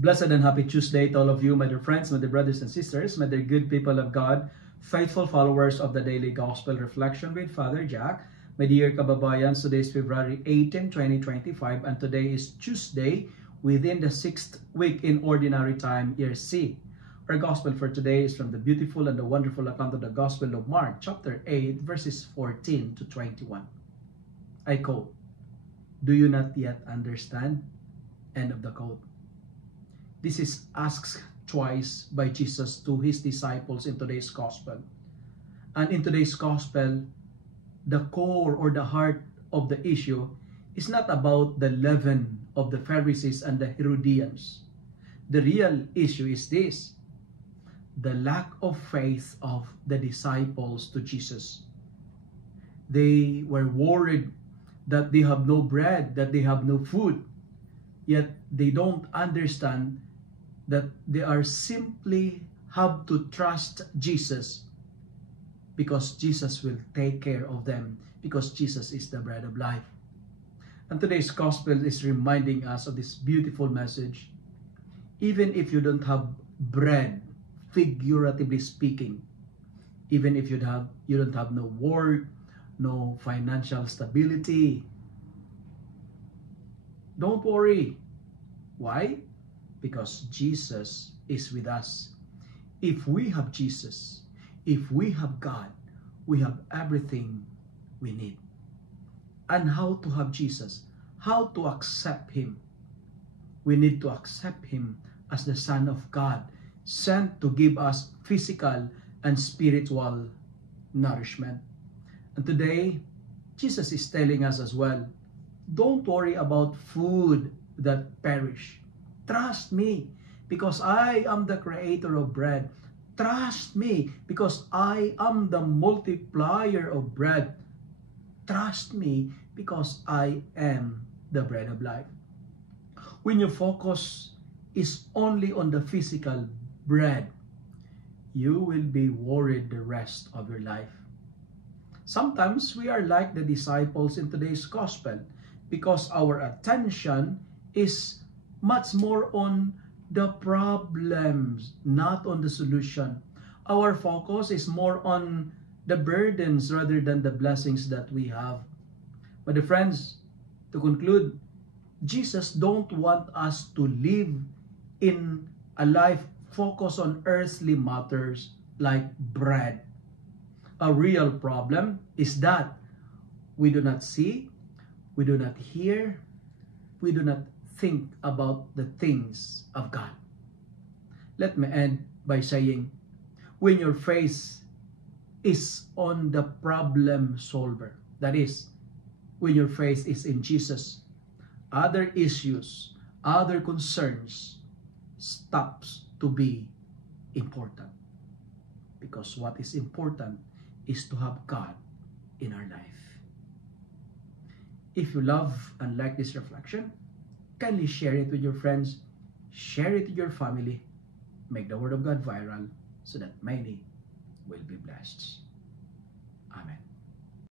Blessed and happy Tuesday to all of you, my dear friends, my dear brothers and sisters, my dear good people of God, faithful followers of the Daily Gospel Reflection with Father Jack. My dear kababayans, today is February 18, 2025, and today is Tuesday within the 6th week in Ordinary Time, Year C. Our Gospel for today is from the beautiful and the wonderful account of the Gospel of Mark, chapter 8, verses 14 to 21. I quote, "Do you not yet understand?" End of the quote. This is asked twice by Jesus to his disciples in today's gospel. And in today's gospel, the core or the heart of the issue is not about the leaven of the Pharisees and the Herodians. The real issue is this: the lack of faith of the disciples to Jesus. They were worried that they have no bread, that they have no food, yet they don't understand that they are simply have to trust Jesus because Jesus will take care of them, because Jesus is the bread of life. And today's gospel is reminding us of this beautiful message. Even if you don't have bread, figuratively speaking, even if you don't have no work, no financial stability, don't worry. Why? Because Jesus is with us. If we have Jesus, if we have God, we have everything we need. And how to have Jesus? How to accept Him? We need to accept Him as the Son of God, sent to give us physical and spiritual nourishment. And today, Jesus is telling us as well, don't worry about food that perish. Trust me, because I am the creator of bread. Trust me, because I am the multiplier of bread. Trust me, because I am the bread of life. When your focus is only on the physical bread, you will be worried the rest of your life. Sometimes we are like the disciples in today's gospel because our attention is much more on the problems, not on the solution. Our focus is more on the burdens rather than the blessings that we have. But friends, to conclude, Jesus don't want us to live in a life focused on earthly matters like bread. A real problem is that we do not see, we do not hear, we do not think about the things of God. Let me end by saying, when your face is on the problem solver, that is, when your face is in Jesus, other issues, other concerns stops to be important. Because what is important is to have God in our life. If you love and like this reflection, kindly share it with your friends, share it with your family, make the Word of God viral so that many will be blessed. Amen.